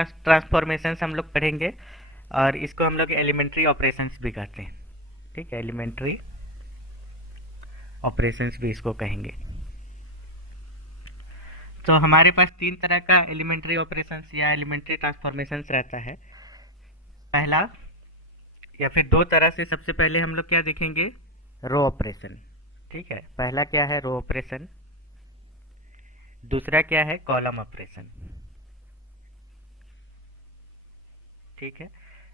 Transformations हम लोग पढ़ेंगे और इसको हम लोग एलिमेंट्री ऑपरेशंस भी कहते हैं। ठीक है, एलिमेंट्री ऑपरेशंस भी इसको कहेंगे। तो हमारे पास तीन तरह का एलिमेंट्री ऑपरेशंस या एलिमेंट्री ट्रांसफॉर्मेशंस रहता है। पहला या फिर दो तरह से, सबसे पहले हम लोग क्या देखेंगे, रो ऑपरेशन। ठीक है, पहला क्या है, रो ऑपरेशन। दूसरा क्या है, कॉलम ऑपरेशन। ठीक है,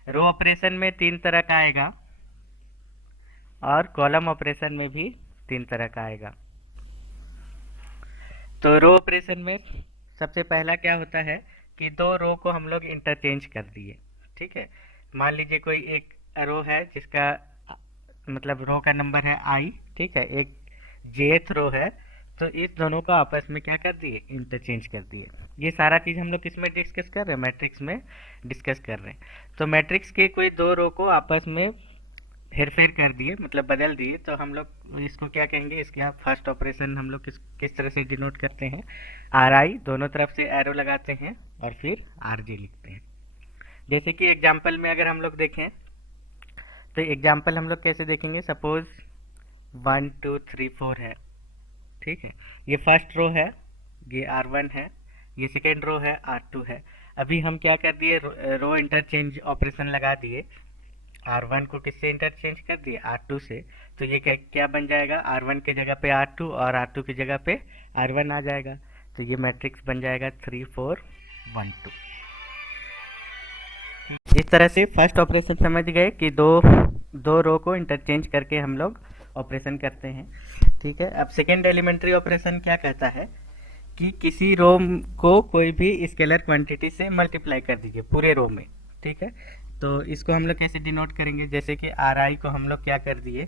रो ऑपरेशन में तीन तरह का आएगा और कॉलम ऑपरेशन में भी तीन तरह का आएगा। तो रो ऑपरेशन में सबसे पहला क्या होता है कि दो रो को हम लोग इंटरचेंज कर दिए। ठीक है, मान लीजिए कोई एक रो है जिसका मतलब रो का नंबर है आई। ठीक है, एक जेथ रो है, तो इस दोनों को आपस में क्या कर दिए, इंटरचेंज कर दिए। ये सारा चीज हम लोग किसमें डिस्कस कर रहे हैं, मैट्रिक्स में डिस्कस कर रहे हैं। तो मैट्रिक्स के कोई दो रो को आपस में हेरफेर कर दिए, मतलब बदल दिए, तो हम लोग इसको क्या कहेंगे, इसके यहाँ फर्स्ट ऑपरेशन हम लोग किस तरह से डिनोट करते हैं, आर आई, दोनों तरफ से एरो लगाते हैं और फिर आर जे लिखते हैं। जैसे कि एग्जाम्पल में अगर हम लोग देखें तो एग्जाम्पल हम लोग कैसे देखेंगे, सपोज 1 2 3 4 है। ठीक है, ये फर्स्ट रो है, ये R1 है, ये सेकेंड रो है, R2 है। अभी हम क्या कर दिए, रो इंटरचेंज ऑपरेशन लगा दिए। R1 को किससे इंटरचेंज कर दिए, R2 से। तो ये क्या बन जाएगा, R1 के जगह पे R2 और R2 की जगह पे R1 आ जाएगा। तो ये मैट्रिक्स बन जाएगा 3 4 1 2। इस तरह से फर्स्ट ऑपरेशन समझ गए कि दो रो को इंटरचेंज करके हम लोग ऑपरेशन करते हैं। ठीक है, अब सेकेंड एलिमेंट्री ऑपरेशन क्या कहता है कि किसी रो को कोई भी स्केलर क्वांटिटी से मल्टीप्लाई कर दीजिए पूरे रो में। ठीक है, तो इसको हम लोग कैसे डिनोट करेंगे, जैसे कि आर आई को हम लोग क्या कर दिए,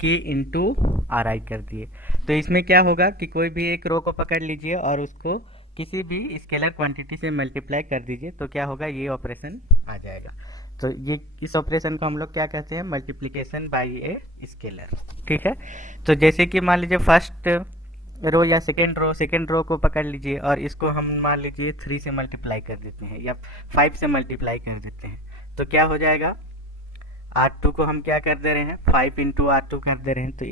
के इंटू आर आई कर दिए। तो इसमें क्या होगा कि कोई भी एक रो को पकड़ लीजिए और उसको किसी भी स्केलर क्वांटिटी से मल्टीप्लाई कर दीजिए, तो क्या होगा, ये ऑपरेशन आ जाएगा। तो ये इस ऑपरेशन को हम लोग क्या कहते हैं, मल्टीप्लिकेशन बाय ए स्केलर। ठीक है, तो जैसे कि मान लीजिए फर्स्ट रो या सेकेंड रो को पकड़ लीजिए और इसको हम मान लीजिए 3 से मल्टीप्लाई कर देते हैं या 5 से मल्टीप्लाई कर देते हैं, तो क्या हो जाएगा, R2 को हम क्या कर दे रहे हैं, 5 इंटू R2 कर दे रहे हैं। तो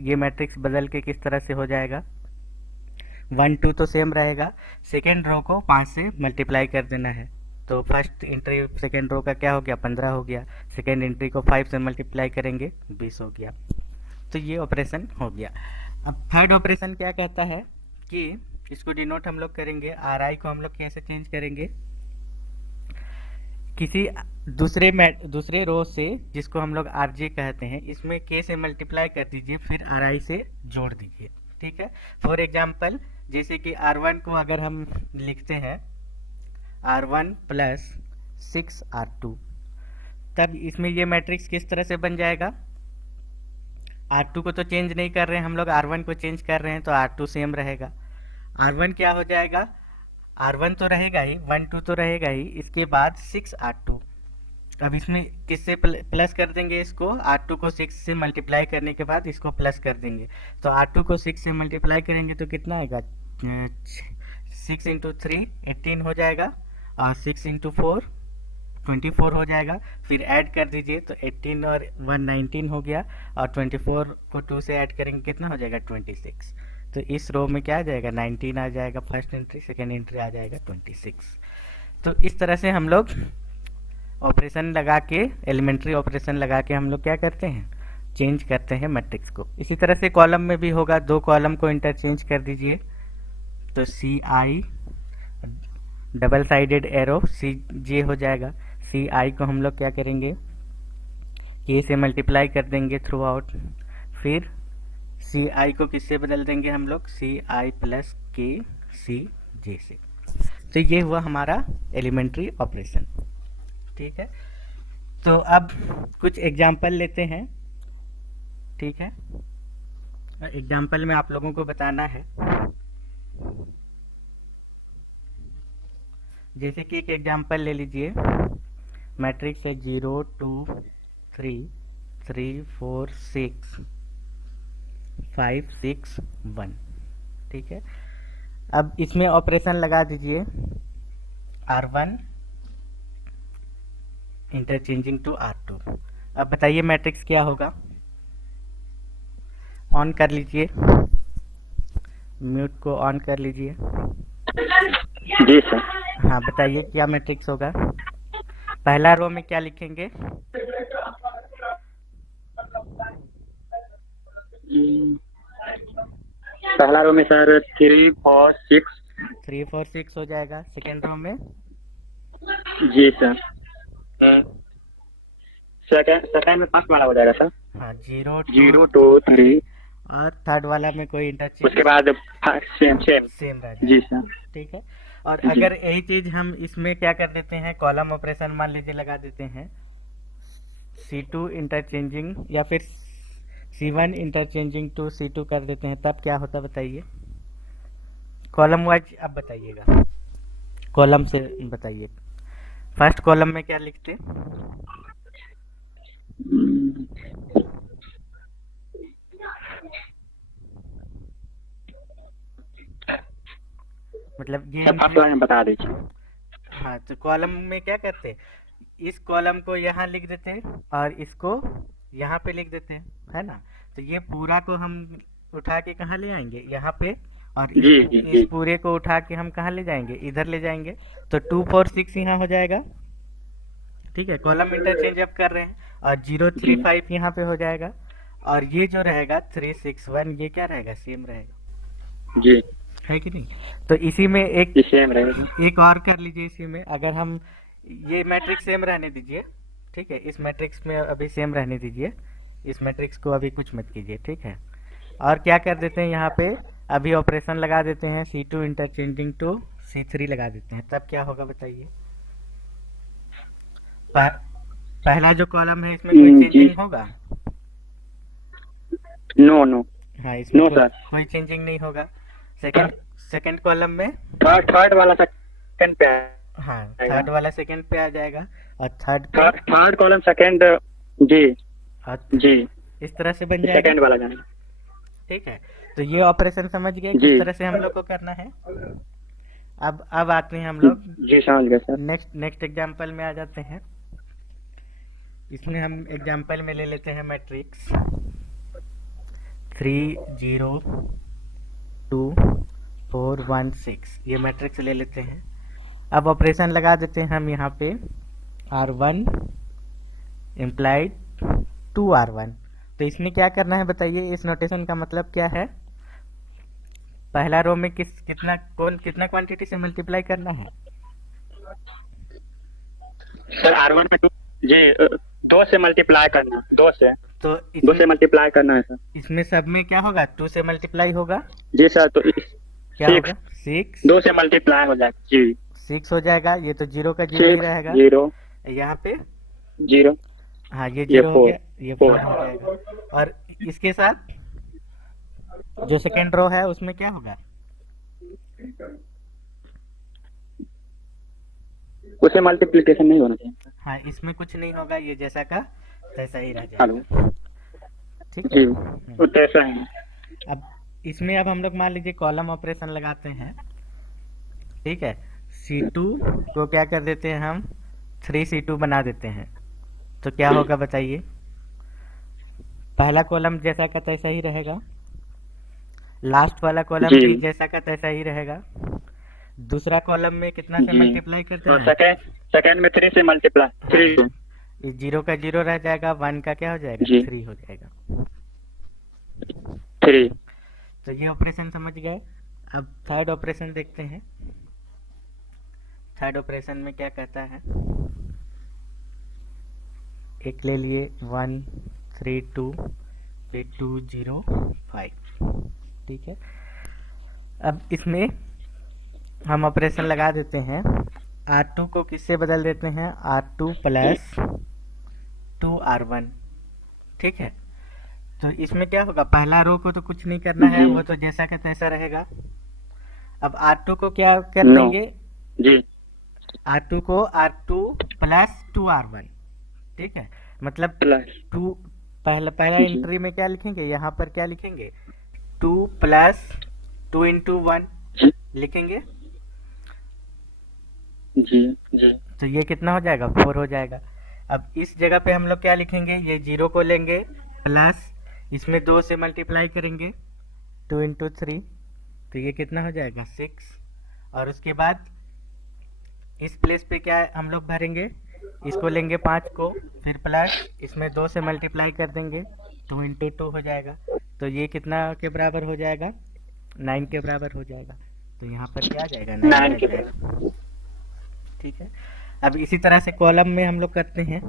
ये मैट्रिक्स बदल के किस तरह से हो जाएगा, 1 2 तो सेम रहेगा, सेकेंड रो को 5 से मल्टीप्लाई कर देना है। तो फर्स्ट एंट्री सेकेंड रो का क्या हो गया, 15 हो गया। सेकेंड एंट्री को 5 से मल्टीप्लाई करेंगे, 20 हो गया। तो ये ऑपरेशन हो गया। अब थर्ड ऑपरेशन क्या कहता है कि इसको डिनोट हम लोग करेंगे, आर आई को हम लोग कैसे चेंज करेंगे, किसी दूसरे रो से जिसको हम लोग आर जे कहते हैं, इसमें के से मल्टीप्लाई कर दीजिए, फिर आर आई से जोड़ दीजिए। ठीक है, फॉर एग्जाम्पल जैसे कि आर वन को अगर हम लिखते हैं R1 प्लस 6 R2, तब इसमें ये मैट्रिक्स किस तरह से बन जाएगा, R2 को तो चेंज नहीं कर रहे हैं हम लोग, R1 को चेंज कर रहे हैं, तो R2 सेम रहेगा। R1 क्या हो जाएगा, R1 तो रहेगा ही, 1 2 तो रहेगा ही, इसके बाद 6 R2। अब इसमें किससे प्लस कर देंगे, इसको R2 को 6 से मल्टीप्लाई करने के बाद इसको प्लस कर देंगे। तो R2 को 6 से मल्टीप्लाई करेंगे तो कितना आएगा, 6 इंटू 3 18 हो जाएगा और 6 इंटू 4 24 हो जाएगा। फिर ऐड कर दीजिए तो 18 और 1 19 हो गया और 24 को 2 से ऐड करेंगे कितना हो जाएगा, 26। तो इस रो में क्या आ जाएगा, 19 आ जाएगा फर्स्ट एंट्री, सेकेंड एंट्री आ जाएगा 26। तो इस तरह से हम लोग ऑपरेशन लगा के, एलिमेंट्री ऑपरेशन लगा के हम लोग क्या करते हैं, चेंज करते हैं मैट्रिक्स को। इसी तरह से कॉलम में भी होगा, दो कॉलम को इंटरचेंज कर दीजिए, तो C I double sided arrow C J हो जाएगा। सी आई को हम लोग क्या करेंगे, के से मल्टीप्लाई कर देंगे थ्रू आउट, फिर सी आई को किससे बदल देंगे हम लोग, सी आई प्लस के सी जे से। तो ये हुआ हमारा एलिमेंट्री ऑपरेशन। ठीक है, तो अब कुछ एग्जाम्पल लेते हैं। ठीक है, एग्जाम्पल में आप लोगों को बताना है, जैसे कि एक एग्जाम्पल ले लीजिए, मैट्रिक्स है 0 2 3 3 4 6 5 6 1। ठीक है, अब इसमें ऑपरेशन लगा दीजिए, R1 इंटरचेंजिंग टू R2। अब बताइए मैट्रिक्स क्या होगा। ऑन कर लीजिए, म्यूट को ऑन कर लीजिए। जी सर। हाँ बताइए क्या मैट्रिक्स होगा। पहला रो में क्या लिखेंगे। पहला रो में सर 3 4 6। 3 4 6 हो जाएगा। सेकेंड रो में जी सर। सेकेंड में फर्स्ट वाला हो जाएगा सर। हाँ 0 2 0 2 3। और थर्ड वाला में कोई इंटरचेंज उसके बाद सेम सेम। सेम रह जी जाएगा। सर। ठीक है। और जी अगर यही चीज हम इसमें क्या कर देते हैं, कॉलम ऑपरेशन मान लीजिए लगा देते हैं, C2 इंटरचेंजिंग या फिर C1 इंटरचेंजिंग टू C2 कर देते हैं, तब क्या होता बताइए। कॉलम वाइज अब बताइएगा, कॉलम से बताइए। फर्स्ट कॉलम में क्या लिखते, मतलब ये सर फर्स्ट वाला बता दीजिए। हाँ तो कॉलम में क्या करते, इस कॉलम को यहाँ लिख देते हैं और इसको यहाँ पे लिख देते हैं, है ना। तो ये पूरा को हम उठा के कहाँ ले आएंगे, यहाँ पे। और जी जी इस जी। पूरे को उठा के हम कहाँ ले जाएंगे, इधर ले जाएंगे। तो 2 4 6 यहाँ हो जाएगा। ठीक है, कॉलम इंटरचेंज अब कर रहे हैं। और 0 3 5 यहाँ पे हो जाएगा। और ये जो रहेगा 3 6 1 ये क्या रहेगा, सेम रहेगा, जी है कि नहीं। तो इसी में एक जी सेम रहेगा। एक और कर लीजिए। इसी में अगर हम ये मैट्रिक्स सेम रहने दीजिए, ठीक है, इस मैट्रिक्स में अभी सेम रहने दीजिए, इस मैट्रिक्स को अभी कुछ मत कीजिए, ठीक है। और क्या कर देते हैं यहाँ पे, अभी ऑपरेशन लगा देते हैं, C2 इंटरचेंजिंग टू C3 लगा देते हैं, तब क्या होगा बताइए। पहला जो कॉलम है इसमें कोई चेंजिंग होगा, नो नो। हाँ इसमें नो सर। कोई चेंजिंग नहीं होगा। सेकंड सेकंड कॉलम में थर्ड वाला सेकंड पे हाँ आएगा। थर्ड वाला सेकंड पे आ जाएगा। और थर्ड कॉलम सेकंड। जी और जी इस तरह से बन जाएगा, सेकंड वाला जाना। ठीक है। तो ये ऑपरेशन समझ गए जी। किस तरह से हम लोग को करना है। अब आते हैं हम लोग जी समझ गए सर। नेक्स्ट एग्जांपल में आ जाते हैं। इसमें हम एग्जांपल में ले लेते हैं मैट्रिक्स 3 0 2 4 1 6, ये मैट्रिक्स ले लेते हैं। अब ऑपरेशन लगा देते हैं हम यहाँ पे, R1 इम्प्लाइड 2R1। तो इसमें क्या करना है बताइए, इस नोटेशन का मतलब क्या है। पहला रो में कितना क्वांटिटी से मल्टीप्लाई करना है सर R1 में जी 2 से मल्टीप्लाई करना, 2 से तो 2 से मल्टीप्लाई करना है सर। इसमें सब में क्या होगा, 2 से मल्टीप्लाई होगा। जी सर। तो क्या होगा 6, 2 से मल्टीप्लाई हो जाएगा। जी 6 हो जाएगा। ये तो 0 का 0 ही रहेगा 0 यहाँ पे। 0 हाँ ये ये 0 हो 4 गया, ये 4 हो जाएगा। और इसके साथ जो सेकेंड रो है उसमें क्या होगा, उसे मल्टीप्लिकेशन नहीं होना चाहिए। हाँ इसमें कुछ नहीं होगा, ये जैसा का तैसा ही रह हेलो जाएगा, ठीक है। जी वो तैसा है। अब इसमें अब हम लोग मान लीजिए कॉलम ऑपरेशन लगाते हैं, ठीक है। C2 को क्या कर देते हैं हम, 3C2 बना देते हैं। तो क्या होगा बताइए, पहला कॉलम जैसा का तैसा ही रहेगा, लास्ट वाला कॉलम जी। भी जैसा का तैसा ही रहेगा। दूसरा कॉलम में कितना से जी। मल्टीप्लाई करते और हैं, सेकंड में 3 से मल्टीप्लाई 3। ये 0 का 0 रह जाएगा, 1 का क्या हो जाएगा, जी। 3 हो जाएगा। 3। तो ये ऑपरेशन समझ गए। अब थर्ड ऑपरेशन देखते हैं। थर्ड ऑपरेशन में क्या कहता है, एक ले लिए 1 3 2 पे 2 0 5, ठीक है। अब इसमें हम ऑपरेशन लगा देते हैं, R2 को किससे बदल देते हैं, R2 प्लस 2R1, ठीक है। तो इसमें क्या होगा, पहला रो को तो कुछ नहीं करना है, वो तो जैसा का तैसा रहेगा। अब R2 को क्या कर देंगे, जी R2 को R2 प्लस 2R1, ठीक है। मतलब प्लस 2 पहला जी। एंट्री में क्या लिखेंगे, यहाँ पर क्या लिखेंगे, 2 प्लस 2 इंटू 1 लिखेंगे। जी जी तो ये कितना हो जाएगा, 4 हो जाएगा। अब इस जगह पे हम लोग क्या लिखेंगे, ये 0 को लेंगे प्लस इसमें 2 से मल्टीप्लाई करेंगे, 2 इंटू 3, तो ये कितना हो जाएगा 6। और उसके बाद इस प्लेस पे क्या है, हम लोग भरेंगे, इसको लेंगे 5 को, फिर प्लस इसमें 2 से मल्टीप्लाई कर देंगे, 2 इंटू 2 हो जाएगा। तो ये कितना के बराबर हो जाएगा, 9 के बराबर हो जाएगा। तो यहाँ पर क्या आ जाएगा, 9 9 आ के जाएगा। ठीक है। अब इसी तरह से कॉलम में हम लोग करते हैं,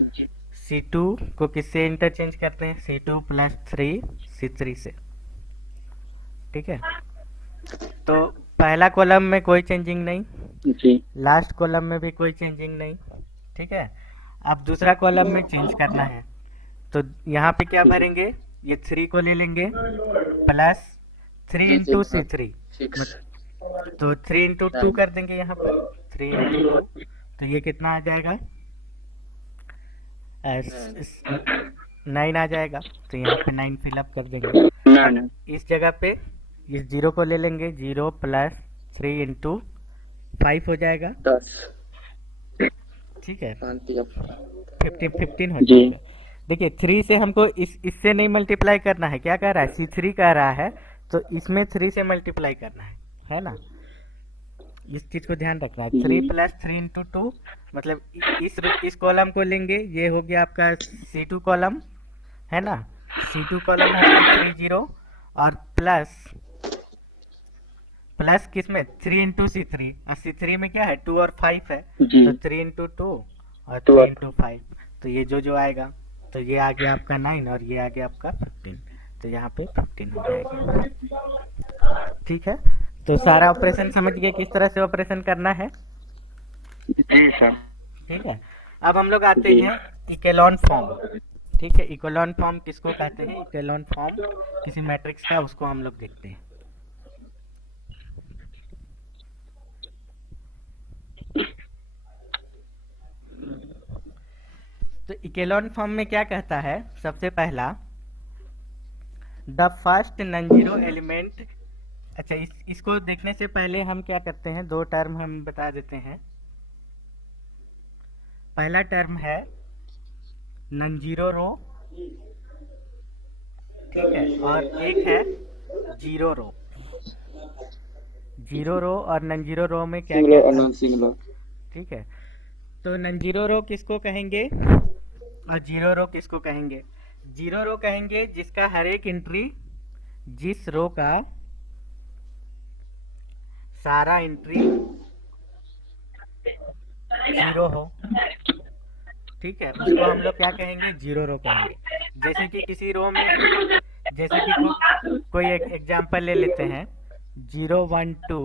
जी C2 को किससे इंटरचेंज करते हैं, C2 प्लस 3 C3 से। ठीक है। तो पहला कॉलम में कोई चेंजिंग नहीं, जी लास्ट कॉलम में भी कोई चेंजिंग नहीं। ठीक है। अब दूसरा कॉलम में चेंज करना है, तो यहाँ पे क्या भरेंगे, ये 3 को ले लेंगे प्लस 3 इंटू C3, 6 तो 3 इंटू 2 कर देंगे यहाँ पर, 3 इंटू 2, तो ये कितना आ जाएगा, 9 आ जाएगा। तो यहाँ पे 9 फिलअप कर देंगे। 9 अब इस जगह पे इस 0 को ले लेंगे, 0 प्लस 3 इंटू 5 हो जाएगा। 10 ठीक है, 15 15 हो जी जाएगा। देखिए 3 से हमको इससे नहीं मल्टीप्लाई करना है, क्या कह रहा है, C3 कह रहा है, तो इसमें 3 से मल्टीप्लाई करना है ना। इस चीज को ध्यान रखना है। 3 प्लस 3 इंटू 2, मतलब इस कॉलम को लेंगे, ये हो गया आपका C2 कॉलम, है ना। C2 कॉलम हो गया 3 0, और प्लस किसमें, 3 इंटू C3, और C3 में क्या है, 2 और 5 है, जी तो 3 इंटू 2 और 2 3 इंटू 5, तो ये जो आएगा, तो ये आ गया आपका 9 और ये आ गया आपका 15, तो यहाँ पे 15 हो जाएगा। ठीक है। तो सारा ऑपरेशन समझ गए किस तरह से ऑपरेशन करना है। जी सर ठीक है। अब हम लोग आते जी। हैं इकेलॉन फॉर्म। ठीक है, इकेलॉन फॉर्म किसको कहते हैं, इकेलॉन फॉर्म किसी मैट्रिक्स का, उसको हम लोग देखते हैं। तो इकेलॉन फॉर्म में क्या कहता है, सबसे पहला the first non zero element. अच्छा, इसको देखने से पहले हम क्या करते हैं, 2 टर्म हम बता देते हैं। पहला टर्म है नॉन जीरो रो, ठीक है, और एक है जीरो रो। जीरो रो और नॉन जीरो रो में क्या क्या सिंगुलर था? और सिंगुलर ठीक है। तो नॉन जीरो रो किसको कहेंगे और जीरो रो किसको कहेंगे? जीरो रो कहेंगे जिसका हर एक एंट्री, जिस रो का सारा एंट्री जीरो हो, ठीक है, उसको हम लोग क्या कहेंगे, जीरो रो कहेंगे। जैसे कि किसी रो में, जैसे कि कोई एग्जांपल ले लेते हैं, 0 1 2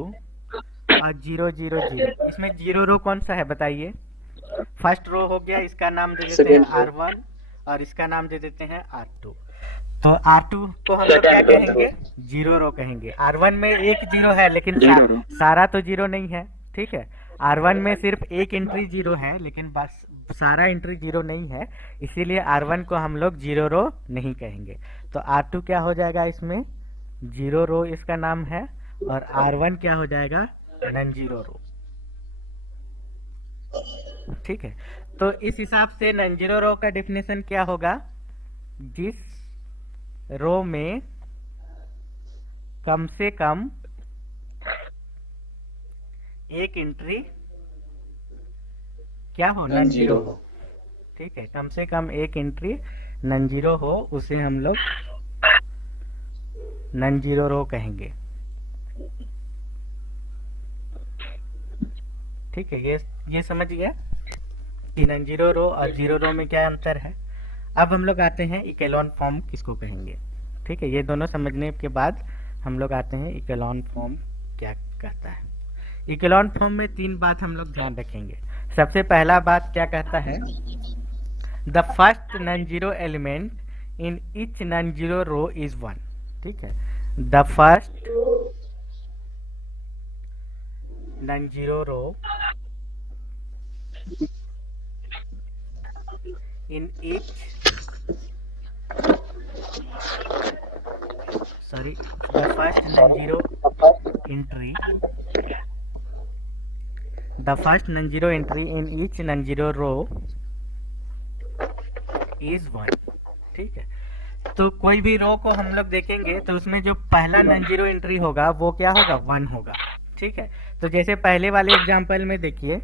और 0 0 0। इसमें जीरो रो कौन सा है बताइए? फर्स्ट रो हो गया, इसका नाम दे देते हैं R1 और इसका नाम दे देते हैं R2। तो R2 को हम लोग क्या कहेंगे? जीरो रो कहेंगे। R1 में एक जीरो है लेकिन सारा तो जीरो नहीं है, ठीक है। R1 में सिर्फ एक एंट्री जीरो है लेकिन बस सारा एंट्री जीरो नहीं है, इसीलिए R1 को हम लोग जीरो रो नहीं कहेंगे। तो R2 क्या हो जाएगा, इसमें जीरो रो इसका नाम है, और R1 क्या हो जाएगा, नॉन जीरो रो। ठीक है। तो इस हिसाब से नॉन जीरो रो का डेफिनेशन क्या होगा? जिस रो में कम से कम एक एंट्री क्या हो, नॉन जीरो हो। ठीक है, कम से कम एक एंट्री नॉन जीरो हो, उसे हम लोग नॉन जीरो रो कहेंगे। ठीक है, ये समझ गया कि नॉन जीरो रो और जीरो रो में क्या अंतर है। अब हम लोग आते हैं इकेलॉन फॉर्म किसको कहेंगे। ठीक है, ये दोनों समझने के बाद हम लोग आते हैं इकेलॉन फॉर्म क्या कहता है। इकेलॉन फॉर्म में 3 बात हम लोग ध्यान रखेंगे। सबसे पहला बात क्या कहता है, the first non zero element in each non zero row is 1। ठीक है, the first non zero row in each the first non-zero entry the first non zero entry in each non zero row is 1। ठीक है, तो कोई भी रो को हम लोग देखेंगे तो उसमें जो पहला नॉन जीरो एंट्री होगा वो क्या होगा, 1 होगा। ठीक है, तो जैसे पहले वाले एग्जांपल में देखिए,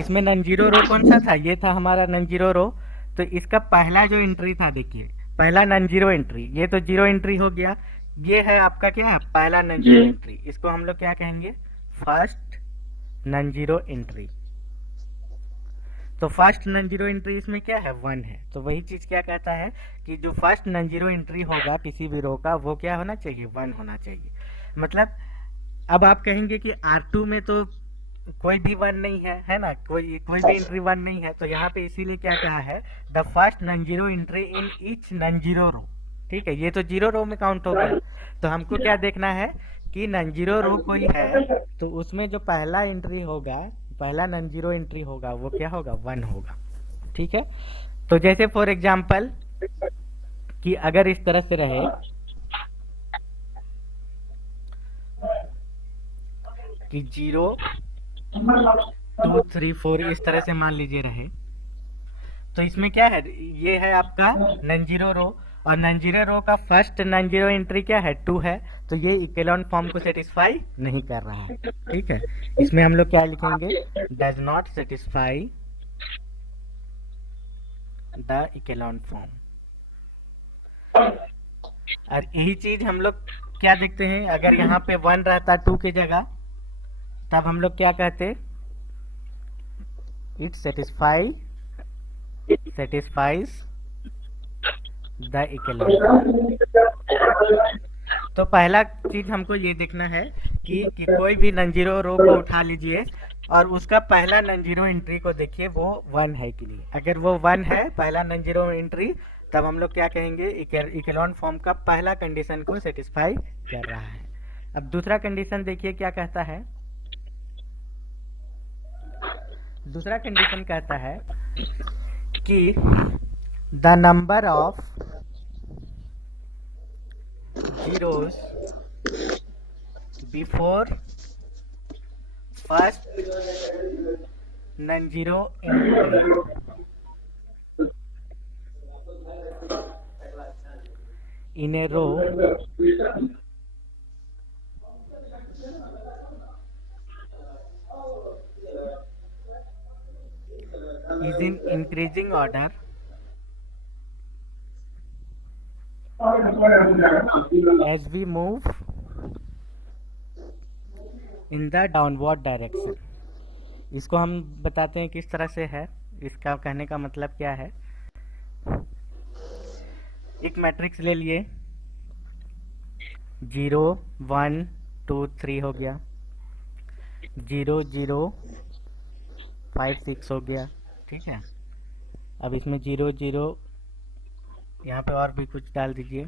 इसमें नॉन जीरो रो कौन सा था, ये था हमारा नॉन जीरो रो। तो इसका पहला जो एंट्री था, देखिए पहला नॉन जीरो एंट्री, ये तो जीरो एंट्री हो गया। ये है आपका क्या है, पहला नॉन जीरो एंट्री, इसको हम लोग क्या कहेंगे, फर्स्ट नॉन जीरो एंट्री। तो फर्स्ट नॉन जीरो एंट्री इसमें क्या है, 1 है। तो वही चीज क्या कहता है कि जो फर्स्ट नॉन जीरो एंट्री होगा किसी भी रो का, वो क्या होना चाहिए, 1 होना चाहिए। मतलब अब आप कहेंगे कि R2 में तो कोई भी 1 नहीं है ना, कोई भी एंट्री 1 नहीं है। तो यहाँ पे इसीलिए क्या कहा है, the first non zero entry in each non zero row. ठीक है, ये तो जीरो रो में काउंट हो गया। तो हमको क्या देखना है कि नॉन जीरो रो कोई है तो उसमें जो पहला एंट्री होगा, पहला नॉन जीरो एंट्री होगा वो क्या होगा, 1 होगा। ठीक है, तो जैसे फॉर एग्जांपल कि अगर इस तरह से रहे कि 0 2 3 4 इस तरह से मान लीजिए रहे, तो इसमें क्या है, ये है आपका नॉन जीरो रो, और नॉन जीरो रो का फर्स्ट नॉन जीरो एंट्री क्या है, 2 है। तो ये इक्वेलॉन फॉर्म को सेटिस्फाई नहीं कर रहा है। ठीक है, इसमें हम लोग क्या लिखेंगे, does not satisfy the echelon form. और यही चीज हम लोग क्या देखते हैं, अगर यहाँ पे 1 रहता 2 की जगह, तब हम लोग क्या कहते, इट सेटिस्फाइज द इक्वेलॉन। तो पहला चीज हमको ये देखना है कि कोई भी नॉन जीरो रो को उठा लीजिए और उसका पहला नॉन जीरो एंट्री को देखिए वो 1 है कि नहीं। अगर वो 1 है पहला नॉन जीरो एंट्री, तब हम लोग क्या कहेंगे, इक्वेलॉन फॉर्म का पहला कंडीशन को सेटिस्फाई कर रहा है। अब दूसरा कंडीशन देखिए क्या कहता है, दूसरा कंडीशन कहता है कि the number of zeros before first non-zero entry in a row is in increasing order as we move in the downward direction। इसको हम बताते हैं किस तरह से है, इसका कहने का मतलब क्या है। एक मैट्रिक्स ले लिए, 0 1 2 3 हो गया, 0 0 5 6 हो गया। ठीक है, अब इसमें 0 0 यहाँ पे और भी कुछ डाल दीजिए,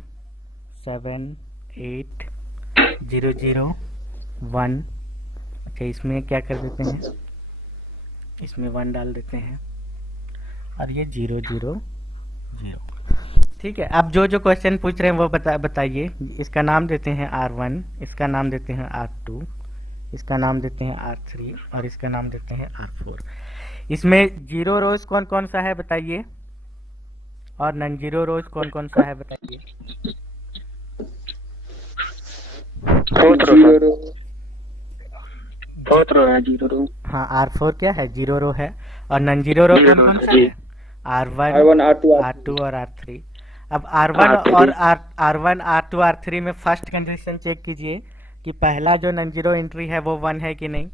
7 8 0 0 1। अच्छा, इसमें क्या कर देते हैं, इसमें 1 डाल देते हैं और ये 0 0 0। ठीक है, अब जो जो क्वेश्चन पूछ रहे हैं वो बताइए। इसका नाम देते हैं R1, इसका नाम देते हैं R2, इसका नाम देते हैं R3 और इसका नाम देते हैं R4। इसमें जीरो रोज कौन कौन सा है बताइए, और नॉन जीरो रोज कौन कौन सा है बताइए। फोर्थ रो है, जीरो रो। हाँ, R4 क्या है, जीरो रो है। और नॉन जीरो रो कौन कौन सा है, R1 R2 और R3। अब R1 और R1 R2 R3 में फर्स्ट कंडीशन चेक कीजिए कि पहला जो नॉन जीरो एंट्री है वो 1 है कि नहीं।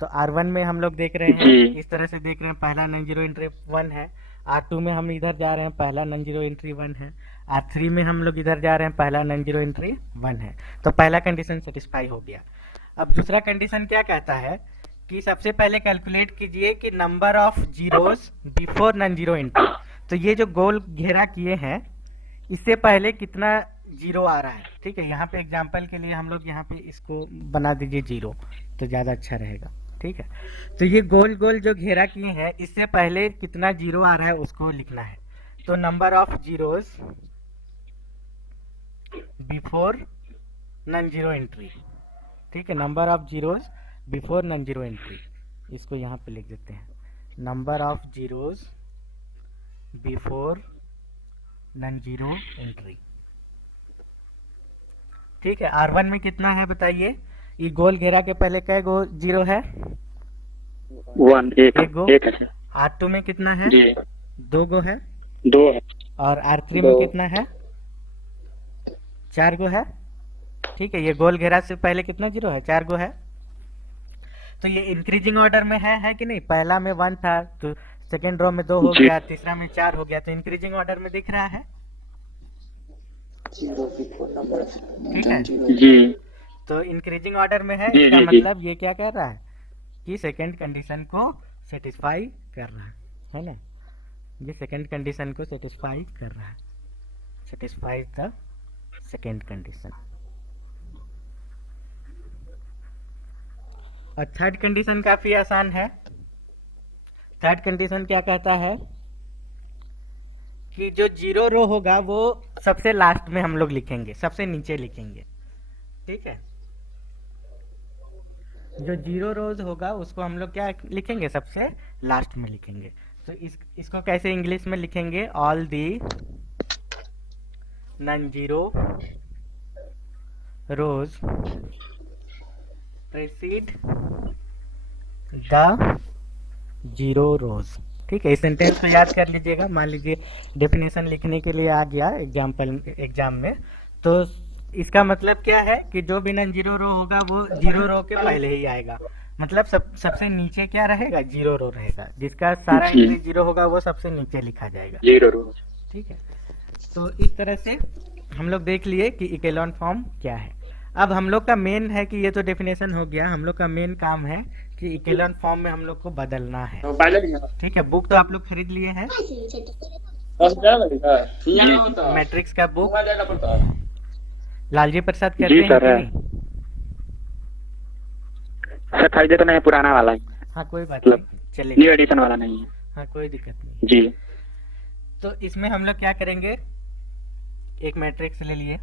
तो R1 में हम लोग देख रहे हैं, इस तरह से देख रहे हैं, पहला नॉन जीरो एंट्री 1 है। R2 में हम इधर जा रहे हैं, पहला नॉन जीरो एंट्री 1 है। R3 में हम लोग इधर जा रहे हैं, पहला नॉन जीरो एंट्री 1 है। तो पहला कंडीशन सेटिस्फाई हो गया। अब दूसरा कंडीशन क्या कहता है कि सबसे पहले कैलकुलेट कीजिए कि number of zeros before non zero entry. तो ये जो गोल घेरा किए हैं इससे पहले कितना जीरो आ रहा है। ठीक है, यहाँ पे एग्जांपल के लिए हम लोग यहाँ पे इसको बना दीजिए 0, तो ज़्यादा अच्छा रहेगा। ठीक है, तो ये गोल गोल जो घेरा किए हैं इससे पहले कितना जीरो आ रहा है उसको लिखना है। तो number of zeros before non zero entry. ठीक है, number of zeros before non zero entry, इसको यहाँ पे लिख देते हैं, number of zeros before non zero entry. ठीक है, R1 में कितना है बताइए, ये गोल घेरा के पहले कै गो जीरो है? 1 एक एक गो। एक है सर। R2 में कितना है? जी 2 गो है। 2 है। और R3 में दो। कितना है? 4 गो है। ठीक है, ये गोल घेरा से पहले कितना जीरो है? 4 गो है। तो ये इंक्रीजिंग ऑर्डर में है कि नहीं? पहला में 1 था, तो सेकेंड रो में 2 हो जी। गया, तीसरा में 4 हो गया, तो इंक्रीजिंग ऑर्डर में दिख रहा है। ठीक है, जी तो इंक्रीजिंग ऑर्डर में है, जी, इसका जी, जी। मतलब ये क्या कर रहा है कि सेकंड कंडीशन को सेटिस्फाई कर रहा है ना? ये सेकंड कंडीशन को सेटिस्फाई कर रहा है, सेटिस्फाई द सेकंड कंडीशन। और थर्ड कंडीशन काफी आसान है। थर्ड कंडीशन क्या कहता है कि जो जीरो रो होगा वो सबसे लास्ट में हम लोग लिखेंगे, सबसे नीचे लिखेंगे। ठीक है, जो जीरो रोज होगा उसको हम लोग क्या लिखेंगे? सबसे लास्ट में लिखेंगे। तो इसको कैसे इंग्लिश में लिखेंगे? All the non zero rows precede the zero rows. ठीक है, इस सेंटेंस को याद कर लीजिएगा। मान लीजिए डेफिनेशन लिखने के लिए आ गया एग्जाम में, तो इसका मतलब क्या है कि जो भी नॉन जीरो रो होगा वो जीरो रो के पहले ही आएगा। मतलब सबसे नीचे क्या रहेगा? जीरो रो रहेगा। जिसका सारा जी। एंट्री जीरो होगा वो सबसे नीचे लिखा जाएगा। 0 रो। ठीक है, तो इस तरह से हम लोग देख लिए कि इकेलॉन फॉर्म क्या है। अब हम लोग का मेन है कि ये तो डेफिनेशन हो गया, हम लोग का मेन काम है कि इकेलॉन फॉर्म में हम लोग को बदलना है। ठीक है, बुक तो आप लोग खरीद लिए हैं, मैट्रिक्स का बुक लालजी प्रसाद कहते जी हैं सर, कि है। नहीं? सर खरीदे तो नहीं, पुराना वाला ही। हाँ कोई बात मतलब नहीं, चलेगा। न्यू एडिशन वाला नहीं है। हाँ कोई दिक्कत नहीं। जी तो इसमें हम लोग क्या करेंगे, एक मैट्रिक्स ले लिए,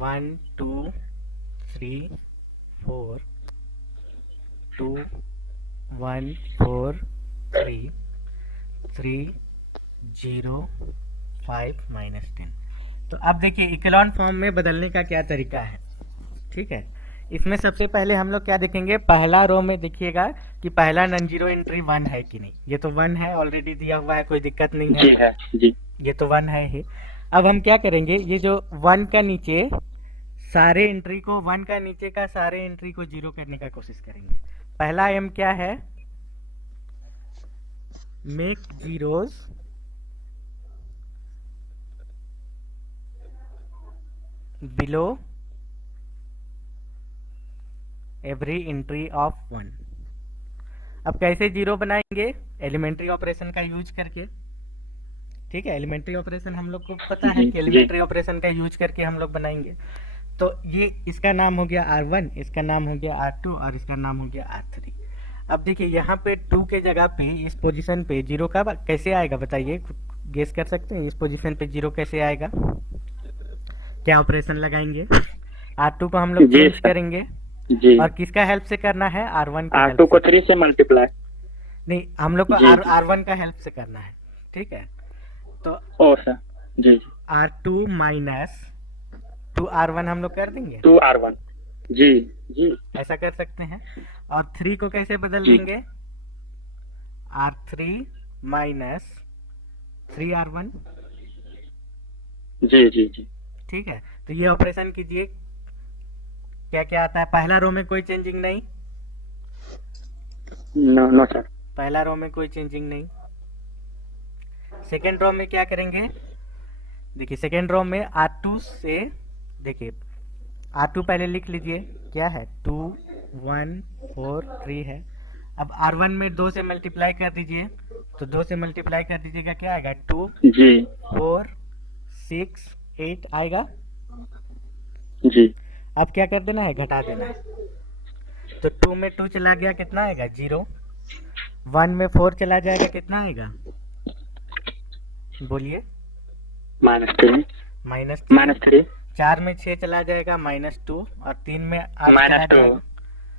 1 2 3 4 2 1 4 3 3 0 5 -10। तो अब देखिए इकेलॉन फॉर्म में बदलने का क्या तरीका है। ठीक है, इसमें सबसे पहले हम लोग क्या देखेंगे, पहला रो में देखिएगा कि पहला नॉन जीरो एंट्री 1 है कि नहीं। ये तो 1 है, ऑलरेडी दिया हुआ है, कोई दिक्कत नहीं जी है। है। जी ये तो 1 है ही। अब हम क्या करेंगे, ये जो 1 का नीचे सारे एंट्री को, 1 का नीचे का सारे एंट्री को जीरो करने का कोशिश करेंगे। पहला एम क्या है, make zeros below every entry of 1। अब कैसे जीरो बनाएंगे, एलिमेंट्री ऑपरेशन का यूज करके। ठीक है, एलिमेंट्री ऑपरेशन हम लोग को पता है कि एलिमेंट्री ऑपरेशन का यूज करके हम लोग बनाएंगे। तो ये इसका नाम हो गया R1, इसका नाम हो गया R2 और इसका नाम हो गया R3। अब देखिए यहाँ पे 2 के जगह पे इस पोजीशन पे जीरो का कैसे आएगा बताइए, गेस कर सकते हैं? इस पोजीशन पे जीरो कैसे आएगा, क्या ऑपरेशन लगाएंगे? R2 को हम लोग जी चेंज सर। करेंगे, जी और किसका हेल्प से करना है? R1 का R2 को 3 से मल्टीप्लाई। नहीं, हम लोग को जी। R1 का हेल्प से करना है। ठीक है, तो ओ सर जी R2 माइनस 2R1 हम लोग कर देंगे, 2R1। जी जी ऐसा कर सकते हैं। और 3 को कैसे बदल जी। देंगे, R3 माइनस 3R1। जी जी जी ठीक है, तो ये ऑपरेशन कीजिए, क्या क्या आता है। पहला रो में कोई चेंजिंग नहीं, नो नो सर। पहला रो में कोई चेंजिंग नहीं। सेकेंड रो में क्या करेंगे, देखिए सेकेंड रो में R2 से, देखिए R2 पहले लिख लीजिए, क्या है 2 1 4 3 है। अब R1 में 2 से मल्टीप्लाई कर दीजिए, तो 2 से मल्टीप्लाई कर दीजिएगा, क्या आएगा 2 जी 4 6 8 आएगा। जी अब क्या कर देना है, घटा देना है। तो 2 में 2 चला गया, कितना आएगा 0। 1 में 4 चला जाएगा, कितना आएगा बोलिए, -3 -3। -3 4 में 6 चला जाएगा, -2। और 3 में 8 चला -2 जाएगा,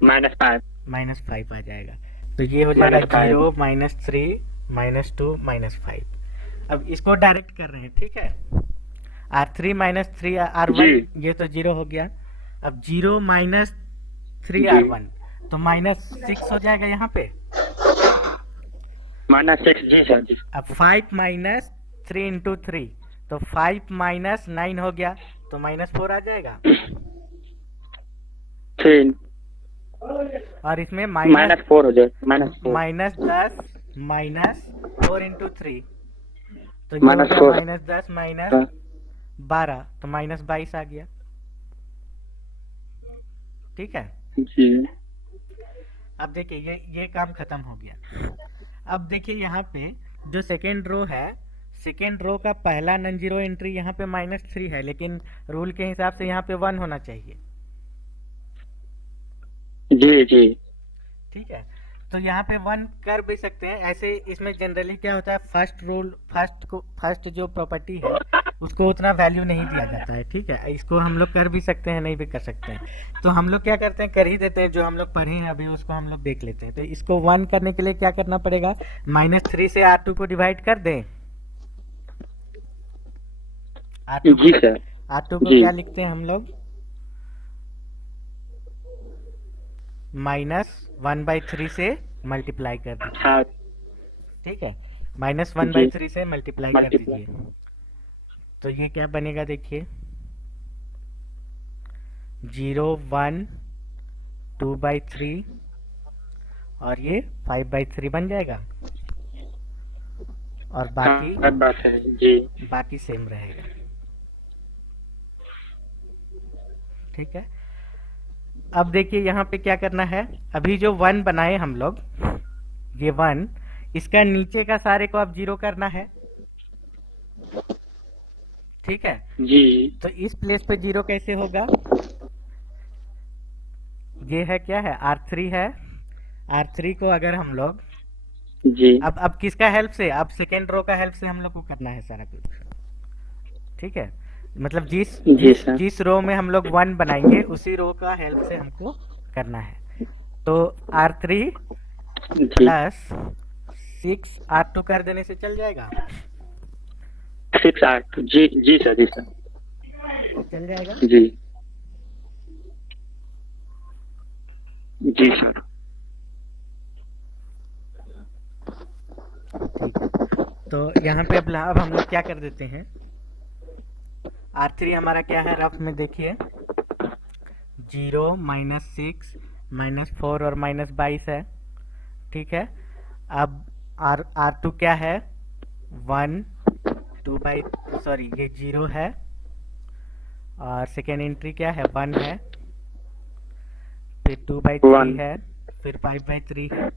-5। -5 आ जाएगा। तो ये हो जाएगा -5। 0 -3 -2 -5। अब इसको डायरेक्ट कर रहे हैं, ठीक है। R3 -3 R1 जी ये तो 0 हो गया। अब 0 -3 जी R1 तो -6 हो जाएगा यहाँ पे। -6 जी सर जी। अब 5 -3 इंटू 3 तो 5 -9 हो गया तो -4 आ जाएगा। 3 और इसमें माइनस -4 हो जाएगा, -4 -10 -4 इंटू 3 तो ये हो गया -4। -10 -12 तो -22 आ गया, ठीक है। जी अब देखिए ये काम खत्म हो गया। अब देखिए यहाँ पे जो सेकेंड रो है, सेकेंड रो का पहला नॉन जीरो एंट्री यहाँ पे -3 है, लेकिन रूल के हिसाब से यहाँ पे 1 होना चाहिए, जी जी ठीक है। तो यहाँ पे 1 कर भी सकते हैं ऐसे। इसमें जनरली क्या होता है, फर्स्ट जो प्रॉपर्टी है उसको उतना वैल्यू नहीं दिया जाता है, ठीक है। इसको हम लोग कर भी सकते हैं, नहीं भी कर सकते हैं। तो हम लोग क्या करते हैं, कर ही देते हैं। जो हम लोग पढ़े हैं अभी उसको हम लोग देख लेते हैं। तो इसको 1 करने के लिए क्या करना पड़ेगा, -3 से R2 को डिवाइड कर दें। जी सर R2 को जी। क्या लिखते हैं हम लोग, -1/3 से मल्टीप्लाई कर दीजिए, हाँ ठीक है। -1/3 से मल्टीप्लाई कर मल्टीप्लाई। दीजिए। तो ये क्या बनेगा देखिए, 0 1 2/3 और ये 5/3 बन जाएगा। और बाकी हाँ बात है जी। बाकी सेम रहेगा, ठीक है। अब देखिए यहाँ पे क्या करना है, अभी जो 1 बनाए हम लोग, ये 1, इसका नीचे का सारे को अब 0 करना है, ठीक है। जी तो इस प्लेस पे 0 कैसे होगा, ये है क्या है, R3 है। R3 को अगर हम लोग जी अब किसका हेल्प से, अब सेकेंड रो का हेल्प से हम लोग को करना है सारा कुछ, ठीक है। मतलब जी सर जिस रो में हम लोग 1 बनाएंगे उसी रो का हेल्प से हमको करना है। तो R3 जी प्लस 6 R2 कर देने से चल जाएगा, 6 8 जी जी सर जी सर चल जाएगा। जी जी सर। ठीक है। तो यहाँ पे अब हम लोग क्या कर देते हैं, R3 हमारा क्या है रफ में देखिए, 0 -6 -4 और -22 है, ठीक है। अब R2 क्या है, 1 ये 0 है। और सेकेंड एंट्री क्या है, 1 है, फिर 2/3 1 है, फिर 5/3 है।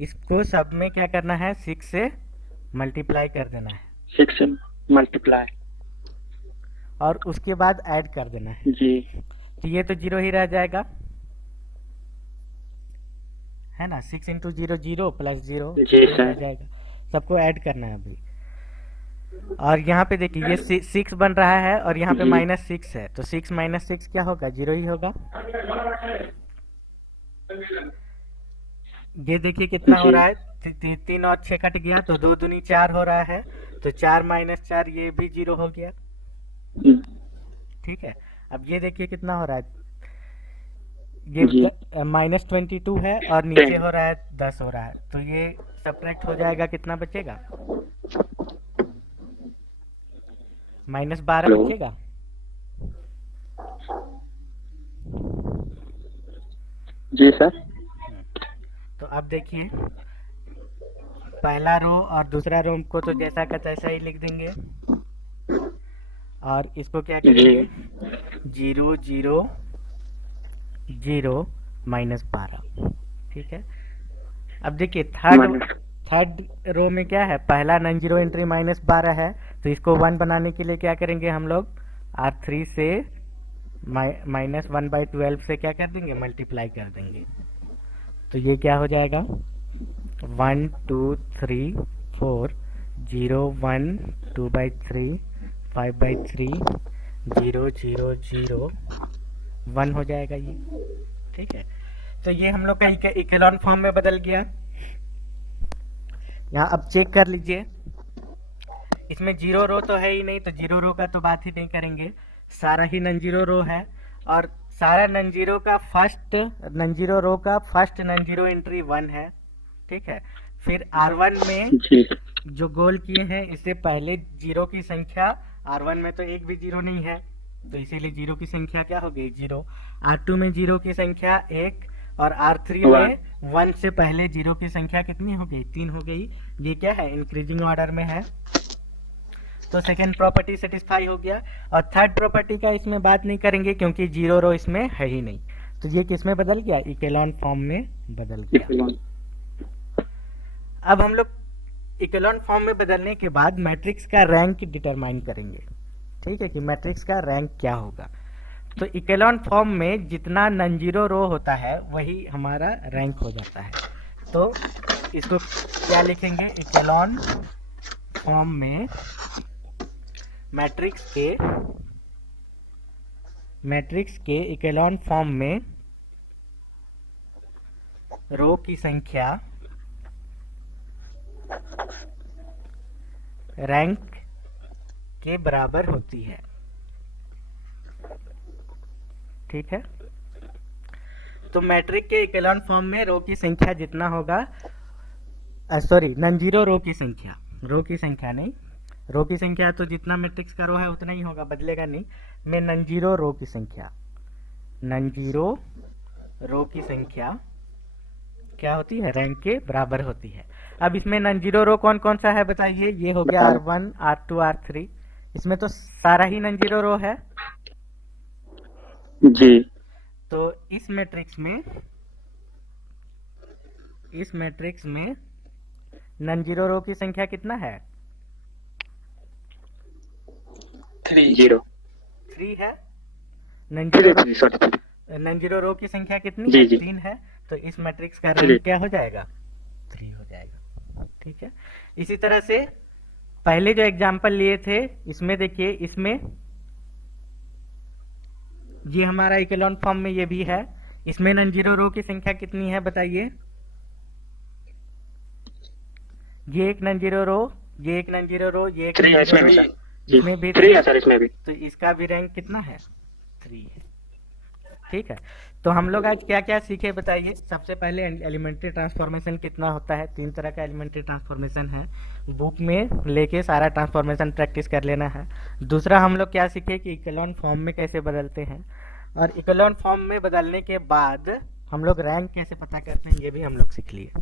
इसको सब में क्या करना है, 6 से मल्टीप्लाई कर देना है 6 से मल्टीप्लाई। और उसके बाद ऐड कर देना है। जी तो ये तो 0 ही रह जाएगा, है ना। 6 इंटू 0 0 प्लस 0 जी रह सर जाएगा। सबको ऐड करना है अभी। और यहाँ पे देखिए ये 6 बन रहा है और यहाँ पे जी। -6 है, तो 6 - 6 क्या होगा, 0 ही होगा। ये देखिए कितना हो जी। रहा है, 3 और 6 कट गया तो 2 दूनी 4 हो रहा है। तो 4 - 4 ये भी 0 हो गया, ठीक है। अब ये देखिए कितना हो रहा है, ये जी। -22 है और नीचे 10 हो रहा है 10 हो रहा है। तो ये सब्ट्रैक्ट हो जाएगा, कितना बचेगा, -12 हेलो। बचेगा। जी सर तो अब देखिए पहला रो और दूसरा रो को तो जैसा का तैसा ही लिख देंगे। और इसको क्या करेंगे, 0 0 0 -12, ठीक है। अब देखिए थर्ड रो में क्या है, पहला नॉन जीरो एंट्री -12 है। तो इसको 1 बनाने के लिए क्या करेंगे हम लोग, R3 से -1/12 से क्या कर देंगे, मल्टीप्लाई कर देंगे। तो ये क्या हो जाएगा, 1 2 3 4 0 1 2/3 5/3 0 0 0 1 हो जाएगा ये, ठीक है। तो ये हम लोग का इकेलॉन फॉर्म में बदल गया। यहाँ अब चेक कर लीजिए, इसमें जीरो रो तो है ही नहीं, तो जीरो रो का तो बात ही नहीं करेंगे, सारा ही नन जीरो रो है। और सारा नन जीरो रो का फर्स्ट नन जीरो एंट्री 1 है, ठीक है। फिर R1 में जी जो गोल किए हैं, इससे पहले जीरो की संख्या, R1 में तो एक भी जीरो नहीं है, तो इसीलिए जीरो की संख्या क्या हो गई, जीरो। R2 में जीरो की संख्या 1, और R3 में 1 से पहले जीरो की संख्या कितनी हो गई, 3 हो गई। ये क्या है, इंक्रीजिंग ऑर्डर में है। तो सेकेंड प्रॉपर्टी सेटिस्फाई हो गया। और थर्ड प्रॉपर्टी का इसमें बात नहीं करेंगे क्योंकि जीरो रो इसमें है ही नहीं। तो ये किस में बदल गया, इकेलॉन फॉर्म में बदल गया। अब हम लोग इकेलॉन फॉर्म में बदलने के बाद मैट्रिक्स का रैंक डिटरमाइन करेंगे, ठीक है, कि मैट्रिक्स का रैंक क्या होगा। तो इकेलॉन फॉर्म में जितना नन जीरो रो होता है वही हमारा रैंक हो जाता है। तो इसको क्या लिखेंगे, इकेलॉन फॉर्म में मैट्रिक्स के इकेलॉन फॉर्म में रो की संख्या रैंक के बराबर होती है, ठीक है। तो मैट्रिक्स के इकेलॉन फॉर्म में रो की संख्या जितना होगा, सॉरी, नन जीरो रो की संख्या नहीं, रो की संख्या तो जितना मैट्रिक्स का रो है उतना ही होगा, बदलेगा नहीं। में नन जीरो रो की संख्या क्या होती है, रैंक के बराबर होती है। अब इसमें नन जीरो रो कौन कौन सा है बताइए, ये हो गया R1, R2, R3, इसमें तो सारा ही नन जीरो रो है जी। तो इस मैट्रिक्स में नन जीरो रो की संख्या कितना है, 3 है। नन जीरो रो की संख्या कितनी है, 3 है। तो इस मैट्रिक्स का रैंक क्या हो जाएगा, 3 हो जाएगा, ठीक है। इसी तरह से पहले जो एग्जाम्पल लिए थे, इसमें देखिए, इसमें ये हमारा इकेलॉन फॉर्म में ये भी है, इसमें नन जीरो रो की संख्या कितनी है बताइए, ये एक नन जीरो रो, ये एक नन जीरो रो, ये एक नन जीरो रो, इसमें भी 3 है सर, इसमें भी। तो इसका भी रैंक कितना है, 3 है, ठीक है। तो हम लोग आज क्या क्या सीखे बताइए। सबसे पहले एलिमेंट्री ट्रांसफॉर्मेशन कितना होता है, 3 तरह का एलिमेंट्री ट्रांसफॉर्मेशन है, बुक में लेके सारा ट्रांसफॉर्मेशन प्रैक्टिस कर लेना है। दूसरा हम लोग क्या सीखे कि इकेलॉन फॉर्म में कैसे बदलते हैं, और इकेलॉन फॉर्म में बदलने के बाद हम लोग रैंक कैसे पता करते हैं, ये भी हम लोग सीख लिए।